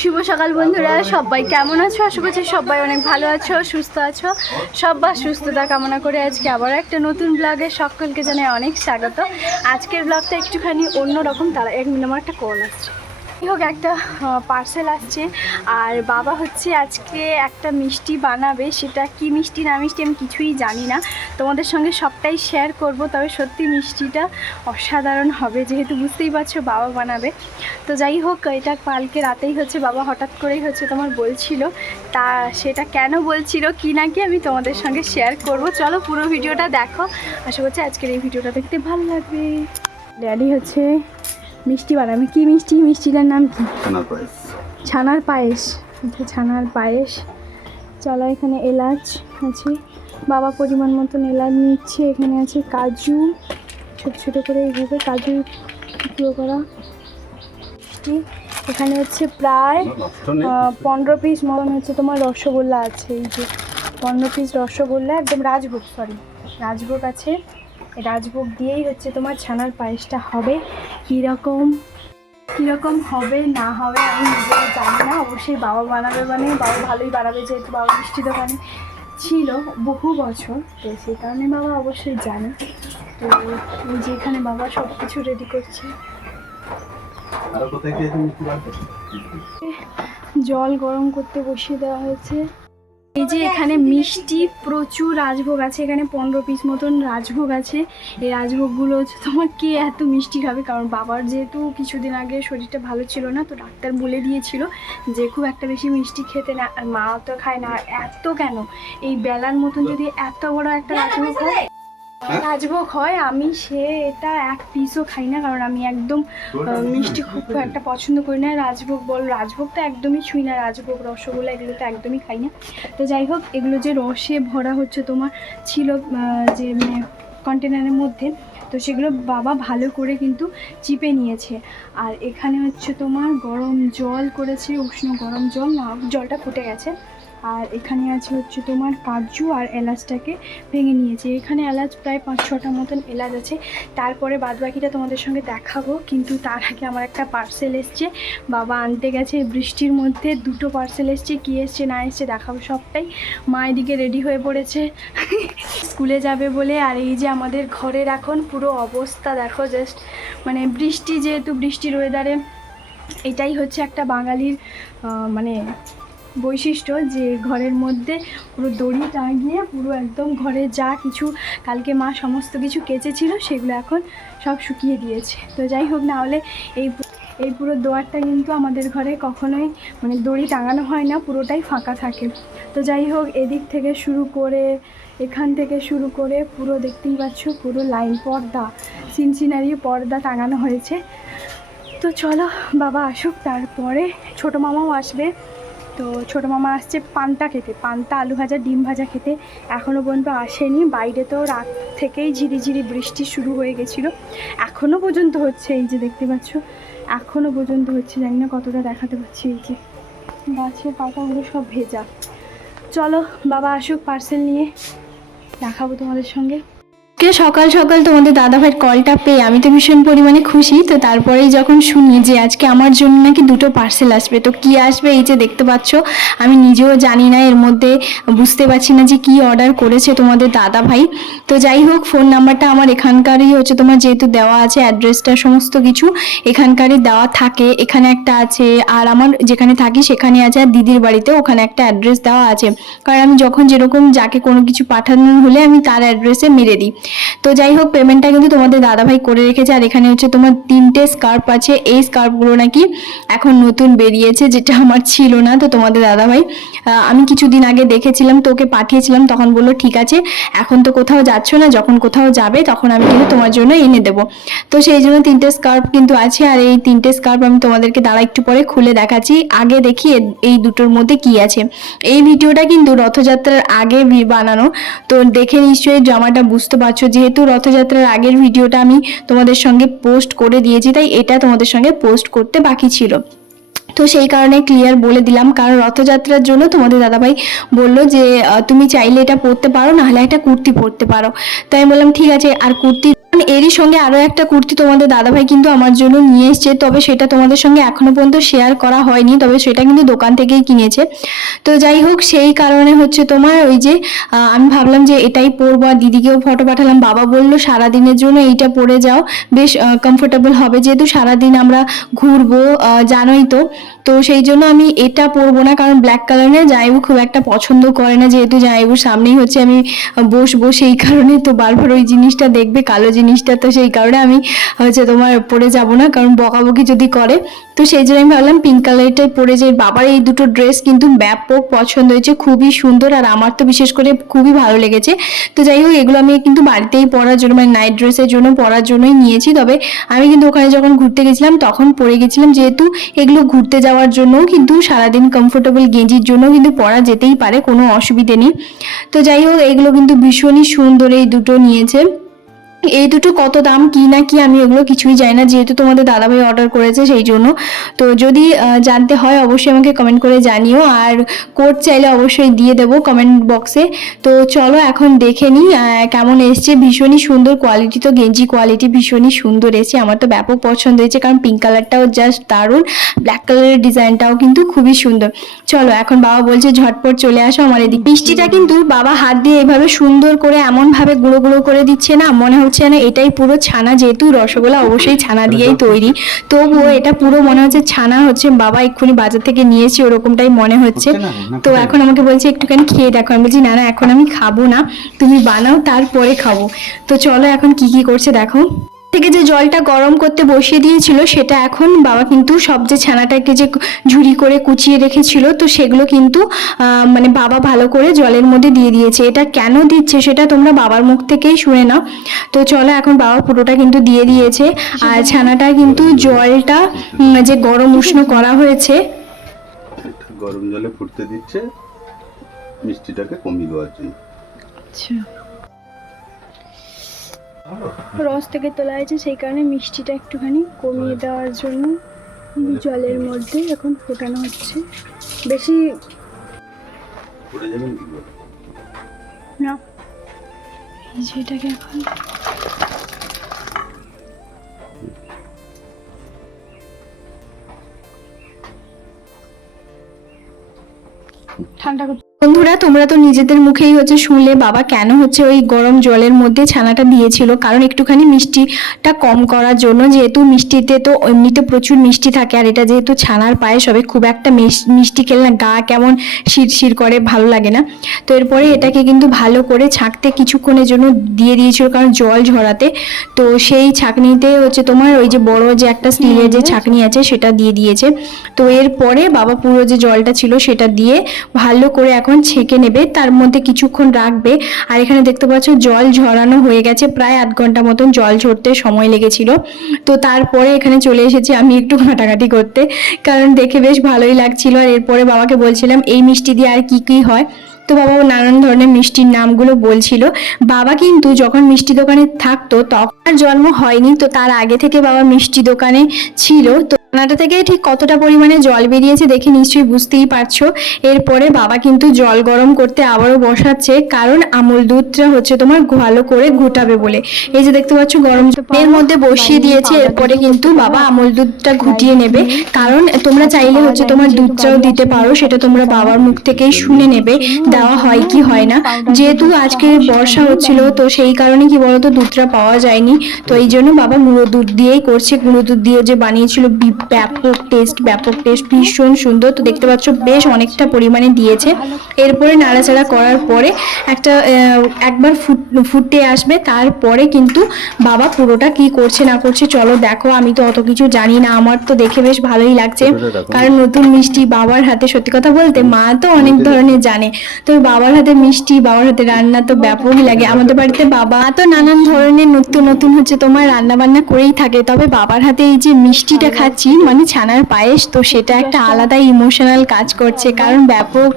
শুভ সকাল বন্ধুরা, সবাই কেমন আছো? আশা করছি সবাই অনেক ভালো আছো, সুস্থ আছো। সবার সুস্থতা কামনা করে আজকে আবার একটা নতুন ব্লগে সকলকে জানাই অনেক স্বাগত। আজকের ব্লগটা একটুখানি অন্যরকম, তারা এক মিনিট আমার একটা কল আসছে। হোক একটা পার্সেল আসছে। আর বাবা হচ্ছে আজকে একটা মিষ্টি বানাবে। সেটা কি মিষ্টি, না মিষ্টি আমি কিছুই জানি না। তোমাদের সঙ্গে সবটাই শেয়ার করব, তবে সত্যি মিষ্টিটা অসাধারণ হবে, যেহেতু বুঝতেই পারছ বাবা বানাবে। তো যাই হোক এটা কালকে রাতেই হচ্ছে, বাবা হঠাৎ করেই হচ্ছে তোমার বলছিল। তা সেটা কেন বলছিল, কি না কি আমি তোমাদের সঙ্গে শেয়ার করব। চলো পুরো ভিডিওটা দেখো। আশা করছি আজকের এই ভিডিওটা দেখতে ভালো লাগবে। ড্যাডি হচ্ছে মিষ্টি বানাবে কি মিষ্টি? মিষ্টিটার নাম কি? ছানার পায়েস। ছানার পায়েস। আচ্ছা ছানার পায়েস। চলো এখানে এলাচ আছে। বাবা পরিমাণ মতন এলাচ নিচ্ছে। এখানে আছে কাজু। ছোট ছোটো করে এইভাবে কাজু টুকরো করা। এখানে হচ্ছে প্রায় পনেরো পিস মতন হচ্ছে তোমার রসগোল্লা আছে। এই যে পনেরো পিস রসগোল্লা একদম রাজভোগ সরি রাজভোগ আছে। রাজভোগ দিয়েই হচ্ছে তোমার ছানার পায়েসটা হবে। কীরকম কীরকম হবে না হবে আমি নিজেও জানি না। অবশ্যই বাবা বানাবে মানে বাবা ভালোই বানাবে যেহেতু বাবা মিষ্টি দোকানে ছিল বহু বছর। তো সেই কারণে বাবা অবশ্যই জানে। তো এই যে এখানে বাবা সব কিছু রেডি করছ? জল গরম করতে বসিয়ে দেওয়া হয়েছে। এই যে এখানে মিষ্টি প্রচুর রাজভোগ আছে এখানে পনেরো পিস মতন রাজভোগ আছে। এই রাজভোগগুলো তোমার কে এত মিষ্টি খাবে? কারণ বাবার যেহেতু কিছুদিন আগে শরীরটা ভালো ছিল না তো ডাক্তার বলে দিয়েছিল যে খুব একটা বেশি মিষ্টি খেতে না আর মা তো খায় না। আর এত কেন? এই বেলার মতন যদি এত বড় একটা রাজভোগ হয় রাজভোগ হয় আমি সে এটা এক পিসও খাই না কারণ আমি একদম মিষ্টি খুব একটা পছন্দ করি না রাজভোগ বল রাজভোগটা একদমই ছুঁই না রাজভোগ রসগোল্লা এগুলো তো একদমই খাই না। তো যাই হোক এগুলো যে রসে ভরা হচ্ছে তোমার ছিল যে কন্টেনারের মধ্যে তো সেগুলো বাবা ভালো করে কিন্তু চিপে নিয়েছে। আর এখানে হচ্ছে তোমার গরম জল করেছে উষ্ণ গরম জল না জলটা ফুটে গেছে। আর এখানে আছে হচ্ছে তোমার কাজু আর এলাচটাকে ভেঙে নিয়েছে। এখানে এলাচ প্রায় পাঁচ ছটা মতন এলাচ আছে। তারপরে বাদবাকিটা তোমাদের সঙ্গে দেখাবো, কিন্তু তার আগে আমার একটা পার্সেল এসছে। বাবা আনতে গেছে বৃষ্টির মধ্যে দুটো পার্সেল এসছে, কী এসছে না এসছে দেখাবো সবটাই। মা এদিকে রেডি হয়ে পড়েছে। স্কুলে যাবে বলে, আর এই যে আমাদের ঘরের এখন পুরো অবস্থা, দেখো জাস্ট মানে বৃষ্টি, যেহেতু বৃষ্টির ওয়েদারে এটাই হচ্ছে একটা বাঙালির মানে বৈশিষ্ট্য যে ঘরের মধ্যে পুরো দড়ি টাঙিয়ে পুরো একদম ঘরে যা কিছু কালকে মা সমস্ত কিছু কেচেছিল সেগুলো এখন সব শুকিয়ে দিয়েছে। তো যাই হোক, না হলে এই এই পুরো দোয়ারটা কিন্তু আমাদের ঘরে কখনোই মানে দড়ি টাঙানো হয় না, পুরোটাই ফাঁকা থাকে। তো যাই হোক, এদিক থেকে শুরু করে, এখান থেকে শুরু করে পুরো দেখতেই পাচ্ছ পুরো লাইন পর্দা, সিনসিনারি পর্দা টাঙানো হয়েছে। তো চলো, বাবা আসুক, তারপরে ছোটো মামাও আসবে। তো ছোটো মামা আসছে পান্তা খেতে, পান্তা, আলু ভাজা, ডিম ভাজা খেতে। এখনও পর্যন্ত আসেনি বাইরে তো রাত থেকেই ঝিরিঝিরি বৃষ্টি শুরু হয়ে গেছিল। এখনও পর্যন্ত হচ্ছে এই যে দেখতে পাচ্ছ এখনও পর্যন্ত হচ্ছে, জানি না কতটা দেখাতে পাচ্ছি এই যে। গাছের পাতাগুলো সব ভেজা। চলো বাবা আসুক পার্সেল নিয়ে, দেখাবো তোমাদের সঙ্গে। আজকে সকাল সকাল তোমাদের দাদাভাইয়ের কলটা পেয়ে আমি তো ভীষণ পরিমাণে খুশি। তো তারপরেই যখন শুনি যে আজকে আমার জন্য নাকি দুটো পার্সেল আসবে, তো কি আসবে এই যে দেখতে পাচ্ছ, আমি নিজেও জানি না, এর মধ্যে বুঝতে পারছি না যে কি অর্ডার করেছে তোমাদের দাদা ভাই তো যাই হোক ফোন নাম্বারটা আমার এখানকারই হচ্ছে, তোমার যেহেতু দেওয়া আছে অ্যাড্রেসটা সমস্ত কিছু এখানকারই দেওয়া থাকে। এখানে একটা আছে, আর আমার যেখানে থাকি সেখানে আছে, আর দিদির বাড়িতে ওখানে একটা অ্যাড্রেস দেওয়া আছে। কারণ আমি যখন যেরকম যাকে কোনো কিছু পাঠানোর হলে আমি তার অ্যাড্রেসে মেরে দিই। তো যাই হোক পেমেন্টটা কিন্তু তোমাদের দাদাভাই করে রেখেছে। আর এখানে হচ্ছে তোমার তিনটে স্কার্প আছে। এই স্কার্ফগুলো নাকি এখন নতুন বেরিয়েছে, যেটা আমার ছিল না। তো তোমাদের দাদাভাই আমি কিছুদিন আগে দেখেছিলাম, তো ওকে পাঠিয়েছিলাম, তখন বলল, ঠিক আছে, এখন তো কোথাও যাচ্ছ না, যখন কোথাও যাবে, তখন আমি কিন্তু তোমার জন্য এনে দেবো। তো সেই জন্য তিনটে স্কার্ফ কিন্তু আছে। আর এই তিনটে স্কার্ফ আমি তোমাদেরকে দাঁড়া একটু পরে খুলে দেখাচ্ছি। আগে দেখি এই দুটোর মধ্যে কি আছে। এই ভিডিওটা কিন্তু রথযাত্রার আগে বানানো। তো দেখে নিশ্চয়ই জামাটা বুঝতে পারছ যেহেতু রথযাত্রার আগের ভিডিওটা আমি তোমাদের সঙ্গে পোস্ট করে দিয়েছি, তাই এটা তোমাদের সঙ্গে পোস্ট করতে বাকি ছিল। তো সেই কারণে ক্লিয়ার বলে দিলাম, কারণ রথযাত্রার জন্য তোমাদের দাদাভাই বলল যে তুমি চাইলে এটা পরতে পারো, নাহলে একটা কুর্তি পরতে পারো। তাই বললাম, ঠিক আছে, আর কুর্তি এরই সঙ্গে আরও একটা কুর্তি তোমাদের দাদাভাই কিন্তু আমার জন্য নিয়ে এসছে, তবে সেটা তোমাদের সঙ্গে এখনও পর্যন্ত শেয়ার করা হয়নি, তবে সেটা কিন্তু দোকান থেকেই কিনেছে। তো যাই হোক, সেই কারণে হচ্ছে তোমার ওই যে আমি ভাবলাম যে এটাই পরবো আর দিদিকেও ফটো পাঠালাম, বাবা বলল সারাদিনের জন্য এইটা পরে যাও, বেশ কমফোর্টেবল হবে যেহেতু সারাদিন আমরা ঘুরবো জানোই তো। তো সেই জন্য আমি এটা পরবো না, কারণ ব্ল্যাক কালারের জাইবু খুব একটা পছন্দ করে না, যেহেতু জাইবুর সামনেই হচ্ছে আমি বসবো, সেই কারণে তো বারবার ওই জিনিসটা দেখবে, কালো জিনিসটা, তো সেই কারণে আমি হচ্ছে তোমার পরে যাব না, কারণ বকাবকি যদি করে, তো সেই জন্য আমি ভাবলাম পিঙ্ক কালারটাই পরে যাই বাবার এই দুটো ড্রেস কিন্তু ব্যাপক পছন্দ হয়েছে, খুবই সুন্দর, আর আমার তো বিশেষ করে খুবই ভালো লেগেছে। তো যাই হোক, এগুলো আমি কিন্তু বাড়িতেই পরার জন্য মানে নাইট ড্রেসের জন্য পরার জন্যই নিয়েছি, তবে আমি কিন্তু ওখানে যখন ঘুরতে গেছিলাম, তখন পরে গেছিলাম, যেহেতু এগুলো ঘুরতে যাওয়ার জন্যও কিন্তু সারাদিন কমফোর্টেবল গেঞ্জির জন্য কিন্তু পরা যেতেই পারে, কোনো অসুবিধে নেই। তো যাই হোক, এগুলো কিন্তু ভীষণই সুন্দর এই দুটো নিয়েছে। এই দুটো কত দাম, কি না কি আমি ওগুলো কিছুই জানি না, যেহেতু তোমাদের দাদাভাই অর্ডার করেছে সেই জন্য। তো যদি জানতে হয় অবশ্যই আমাকে কমেন্ট করে জানিও, আর কোড চাইলে অবশ্যই দিয়ে দেবো কমেন্ট বক্সে তো চলো এখন দেখে নিই কেমন এসছে। ভীষণই সুন্দর কোয়ালিটি তো, গেঞ্জি কোয়ালিটি ভীষণই সুন্দর এসছে। আমার তো ব্যাপক পছন্দ হয়েছে, কারণ পিঙ্ক কালারটাও জাস্ট দারুণ ব্ল্যাক কালারের ডিজাইনটাও কিন্তু খুবই সুন্দর। চলো এখন বাবা বলছে, ঝটপট চলে আসো আমার এদিকে। মিষ্টিটা কিন্তু বাবা হাত দিয়ে এভাবে সুন্দর করে, এমনভাবে গুঁড়ো গুঁড়ো করে দিচ্ছে না, মনে হচ্ছে না এটাই পুরো ছানা যেহেতু রসগোল্লা অবশ্যই ছানা দিয়েই তৈরি। তবুও এটা পুরো মনে হচ্ছে ছানা হচ্ছে বাবা এক্ষুনি বাজার থেকে নিয়েছি ওরকমটাই মনে হচ্ছে। তো এখন আমাকে বলছে একটুখানি খেয়ে দেখো। আমি বলছি না না এখন আমি খাব না তুমি বানাও তারপরে খাব। তো চলো এখন কি কি করছে দেখো। থেকে যে জলটা গরম করতে বসিয়ে দিয়েছিল সেটা এখন বাবা কিন্তু সব যে ছানাটাকে যে ঝুড়ি করে কুচিয়ে রেখেছিল তো সেগুলো কিন্তু মানে বাবা ভালো করে জলের মধ্যে দিয়ে দিয়েছে। এটা কেন দিচ্ছে সেটা তোমরা বাবার মুখ থেকেই শুনে নাও। তো চলো এখন বাবা পুরোটা কিন্তু দিয়ে দিয়েছে। আর ছানাটা কিন্তু জলটা যে গরম উষ্ণ করা হয়েছে। গরম জলে ফুটতে দিচ্ছে মিষ্টিটাকে কমিয়ে দেওয়ার জন্য। রস থেকে তোলা হয়েছে সেই কারণে মিষ্টিটা একটুখানি কমিয়ে দেওয়ার জন্য জলের মধ্যে এখন ফোটানো হচ্ছে। বেশি? না এই যে এটাকে এখন ঠান্ডা করতে বন্ধুরা তোমরা তো নিজেদের মুখেই হচ্ছে শুনলে বাবা কেন হচ্ছে ওই গরম জলের মধ্যে ছানাটা দিয়েছিল? কারণ একটুখানি মিষ্টিটা কম করার জন্য যেহেতু মিষ্টিতে তো এমনিতে প্রচুর মিষ্টি থাকে আর এটা যেহেতু ছানার পায়েস হবে খুব একটা মিষ্টি খেলে না গা কেমন শিরশির করে ভালো লাগে না। তো এরপরে এটাকে কিন্তু ভালো করে ছাঁকতে কিছুক্ষণের জন্য দিয়ে দিয়েছিল কারণ জল ঝরাতে। তো সেই ছাঁকনিতে হচ্ছে তোমার ওই যে বড় যে একটা স্টিলের যে ছাঁকনি আছে সেটা দিয়ে দিয়েছে। তো এরপরে বাবা পুরো যে জলটা ছিল সেটা দিয়ে ভালো করে এখন ছেঁকে নেবে, তার মধ্যে কিছুক্ষণ রাখবে। আর এখানে দেখতে পাচ্ছ জল ঝরানো হয়ে গেছে, প্রায় আধ ঘণ্টা মতন জল ঝরতে সময় লেগেছিল। তো তারপরে এখানে চলে এসেছি আমি একটু ঘাটাঘাটি করতে। কারণ দেখে বেশ ভালোই লাগছিল। আর এরপরে বাবাকে বলছিলাম, এই মিষ্টি দিয়ে আর কি কি হয়? তো বাবা নানান ধরনের মিষ্টির নামগুলো বলছিল। বাবা কিন্তু যখন মিষ্টি দোকানে থাকতো, তখন জন্ম হয়নি। তো তার আগে থেকে বাবা মিষ্টি দোকানে ছিল। তো রান্নাটা থেকে ঠিক কতটা পরিমাণে জল বেরিয়েছে দেখে নিশ্চয়ই বুঝতেই পারছ। এরপরে বাবা কিন্তু জল গরম করতে আবারও বসাচ্ছে কারণ আমুল দুধটা হচ্ছে তোমার ভালো করে ঘুটাবে বলে। এই যে দেখতে পাচ্ছ গরম এর মধ্যে বসিয়ে দিয়েছে এরপরে কিন্তু বাবা আমুল দুধটা ঘুটিয়ে নেবে। কারণ তোমরা চাইলে হচ্ছে তোমার দুধটাও দিতে পারো সেটা তোমরা বাবার মুখ থেকেই শুনে নেবে দেওয়া হয় কি হয় না। যেহেতু আজকে বর্ষা হচ্ছিল তো সেই কারণে কি বলতো দুধটা পাওয়া যায়নি। তো এই জন্য বাবা গুঁড়ো দুধ দিয়েই করছে। গুঁড়ো দুধ দিয়ে যে বানিয়েছিল বি- ব্যাপক টেস্ট ব্যাপক টেস্ট ভীষণ সুন্দর। তো দেখতে পাচ্ছ বেশ অনেকটা পরিমাণে দিয়েছে। এরপরে নাড়াচাড়া করার পরে একটা একবার ফুট ফুটে আসবে। তারপরে কিন্তু বাবা পুরোটা কি করছে না করছে চলো দেখো। আমি তো অত কিছু জানি না। আমার তো দেখে বেশ ভালোই লাগছে। কারণ নতুন মিষ্টি বাবার হাতে সত্যি কথা বলতে মা তো অনেক ধরনের জানে। তো বাবার হাতে মিষ্টি বাবার হাতে রান্না তো ব্যাপকই লাগে। আমাদের বাড়িতে বাবা তো নানান ধরনের নতুন নতুন হচ্ছে তোমার রান্না বান্না করেই থাকে। তবে বাবার হাতে এই যে মিষ্টিটা খাচ্ছি মানে ছানার পায়েস তো সেটা একটা আলাদা ইমোশনাল কাজ করছে কারণ ব্যাপক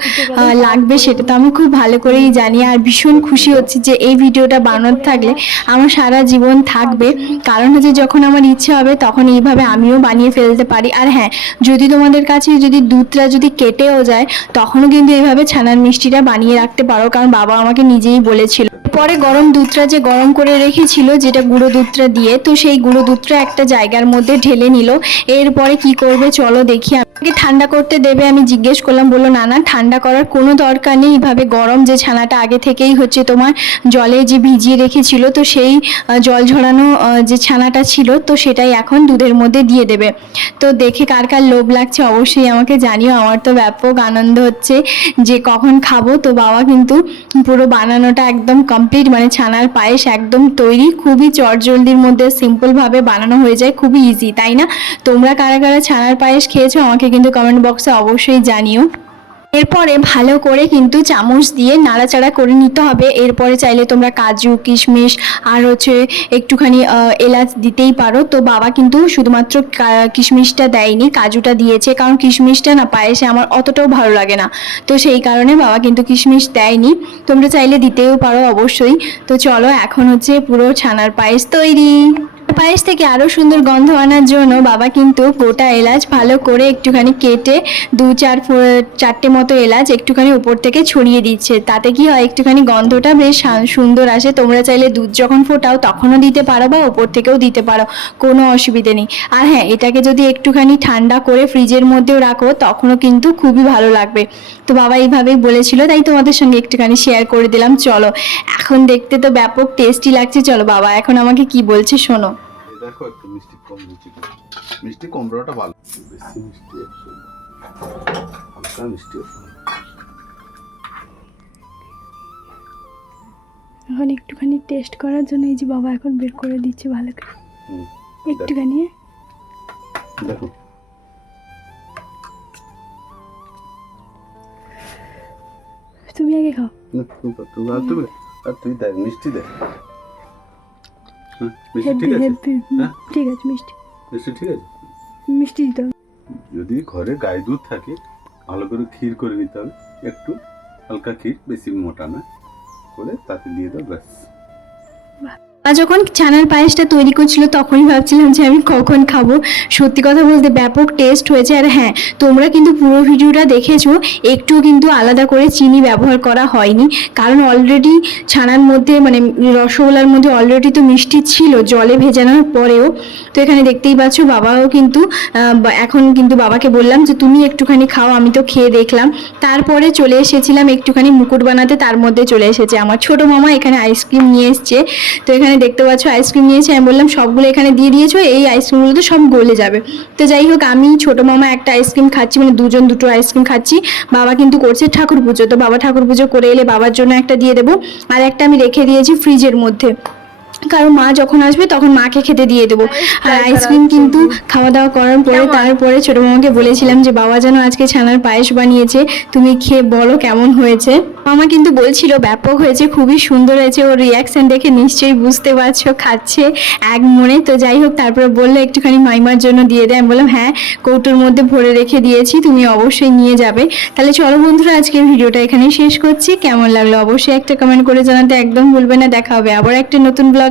লাগবে সেটা তো আমি খুব ভালো করেই জানি। আর ভীষণ খুশি হচ্ছি যে এই ভিডিওটা বানাতে থাকলে আমার সারা জীবন থাকবে। কারণ হচ্ছে যখন আমার ইচ্ছে হবে তখন এইভাবে আমিও বানিয়ে ফেলতে পারি। আর হ্যাঁ যদি তোমাদের কাছে যদি দুধটা যদি কেটেও যায় তখনও কিন্তু এইভাবে ছানার মিষ্টিটা বানিয়ে রাখতে পারো। কারণ বাবা আমাকে নিজেই বলেছিল। পরে গরম দুধটা যে গরম করে রেখেছিল, যেটা গুঁড়ো দুধটা দিয়ে, তো সেই গুঁড়ো দুধটা একটা জায়গার মধ্যে ঢেলে নিল। এরপরে কি করবে চলো দেখি আমাকে ঠান্ডা করতে দেবে, আমি জিজ্ঞেস করলাম, বলল, না না, ঠান্ডা করার কোনো দরকার নেই। এইভাবে গরম যে ছানাটা আগে থেকেই হচ্ছে তোমার জলে যে ভিজিয়ে রেখেছিল, তো সেই জল ঝরানো যে ছানাটা ছিল, তো সেটাই এখন দুধের মধ্যে দিয়ে দেবে। তো দেখে কার কার লোভ লাগছে, অবশ্যই আমাকে জানিও। আমার তো ব্যাপক আনন্দ হচ্ছে যে কখন খাব। তো বাবা কিন্তু পুরো বানানোটা একদম কমপ্লিট মানে ছানার পায়েস একদম তৈরি, খুবই চটজলদির মধ্যে সিম্পলভাবে বানানো হয়ে যায়, খুবই ইজি তাই না? তোমরা কারা কারা ছানার পায়েস খেয়েছো, আমাকে কিন্তু কমেন্ট বক্সে অবশ্যই জানিও। এরপরে ভালো করে কিন্তু চামচ দিয়ে নাড়াচাড়া করে নিতে হবে। এরপরে চাইলে তোমরা কাজু, কিশমিশ আর হচ্ছে একটুখানি এলাচ দিতেই পারো। তো বাবা কিন্তু শুধুমাত্র কিশমিশটা দেয়নি, কাজুটা দিয়েছে। কারণ কিশমিশটা না পায়েসে আমার অতটাও ভালো লাগে না। তো সেই কারণে বাবা কিন্তু কিশমিশ দেয়নি। তোমরা চাইলে দিতেও পারো অবশ্যই। তো চলো এখন হচ্ছে পুরো ছানার পায়েস তৈরি। পায়েস থেকে আরও সুন্দর গন্ধ আনার জন্য বাবা কিন্তু গোটা এলাচ ভালো করে একটুখানি কেটে দু চার চারটে মতো এলাচ একটুখানি উপর থেকে ছড়িয়ে দিচ্ছে। তাতে কি হয়, একটুখানি গন্ধটা বেশ সুন্দর আসে। তোমরা চাইলে দুধ যখন ফোটাও তখনও দিতে পারো বা উপর থেকেও দিতে পারো। কোনো অসুবিধে নেই। আর হ্যাঁ এটাকে যদি একটুখানি ঠান্ডা করে ফ্রিজের মধ্যেও রাখো তখনও কিন্তু খুবই ভালো লাগবে। তো বাবা এইভাবেই বলেছিল, তাই তোমাদের সঙ্গে একটুখানি শেয়ার করে দিলাম। চলো, এখন দেখতে তো ব্যাপক টেস্টি লাগছে। চলো বাবা, এখন আমাকে কি বলছে শোনো। দেখো একটু মিষ্টি কম দিচ্ছি মিষ্টি কম কমড়াটা ভালো। বেশি মিষ্টি হালকা মিষ্টি। এখন একটুখানি টেস্ট করার জন্য এই যে বাবা এখন বের করে দিচ্ছে ভালো করে। একটুখানি দেখো। তুমি আগে খাও। তুমি তুমি আর তুমি দেখ মিষ্টি দেখ। হ্যাঁ, ঠিক আছে? হ্যাঁ? ঠিক আছে মিষ্টি। মিষ্টি ঠিক আছে? মিষ্টি দিতে হবে। যদি ঘরে গায়ে দুধ থাকে ভালো করে ক্ষীর করে নিতে হবে। একটু হালকা ক্ষীর বেশি মোটা না। করে তাতে দিয়ে দাও ব্যাস। মা যখন ছানার পায়েসটা তৈরি করছিল, তখনই ভাবছিলাম যে আমি কখন খাব। সত্যি কথা বলতে ব্যাপক টেস্ট হয়েছে আর হ্যাঁ তোমরা কিন্তু পুরো ভিডিওটা দেখেছ একটু কিন্তু আলাদা করে চিনি ব্যবহার করা হয়নি। কারণ অলরেডি ছানার মধ্যে মানে রসগোল্লার মধ্যে অলরেডি তো মিষ্টি ছিল, জলে ভেজানোর পরেও। তো এখানে দেখতেই পাচ্ছ বাবাও কিন্তু এখন কিন্তু বাবাকে বললাম যে, তুমি একটুখানি খাও, আমি তো খেয়ে দেখলাম। তারপরে চলে এসেছিলাম একটুখানি মুকুট বানাতে, তার মধ্যে চলে এসেছে আমার ছোট মামা, এখানে আইসক্রিম নিয়ে এসছে। তো এখানে দেখতে পাচ্ছ আইসক্রিম নিয়েছি। আমি বললাম, সবগুলো এখানে দিয়ে দিয়েছ, এই আইসক্রিমগুলো তো সব গলে যাবে। তো যাই হোক, আমি ছোট মামা একটা আইসক্রিম খাচ্ছি মানে দুজন দুটো আইসক্রিম খাচ্ছি। বাবা কিন্তু করছে ঠাকুর পুজো, তো বাবা ঠাকুর পুজো করে এলে বাবার জন্য একটা দিয়ে দেবো। আর একটা আমি রেখে দিয়েছি ফ্রিজের মধ্যে। কারণ মা যখন আসবে তখন মাকে খেতে দিয়ে দেবো। আর আইসক্রিম কিন্তু খাওয়া দাওয়া করার পরে তারপরে ছোট মামাকে বলেছিলাম যে বাবা যেন আজকে ছানার পায়েস বানিয়েছে তুমি খেয়ে বলো কেমন হয়েছে? মামা কিন্তু বলছিল ব্যাপক হয়েছে খুবই সুন্দর হয়েছে। ওর রিয়াকশন দেখে নিশ্চয়ই বুঝতে পারছ খাচ্ছে এক মনে। তো যাই হোক তারপরে বলল একটুখানি মাইমার জন্য দিয়ে দেয় আমি বললাম হ্যাঁ কৌটোর মধ্যে ভরে রেখে দিয়েছি তুমি অবশ্যই নিয়ে যাবে। তাহলে চলো বন্ধুরা আজকের ভিডিওটা এখানেই শেষ করছি। কেমন লাগল অবশ্যই একটা কমেন্ট করে জানাতে একদম ভুলবে না। দেখা হবে আবার একটা নতুন ব্লগে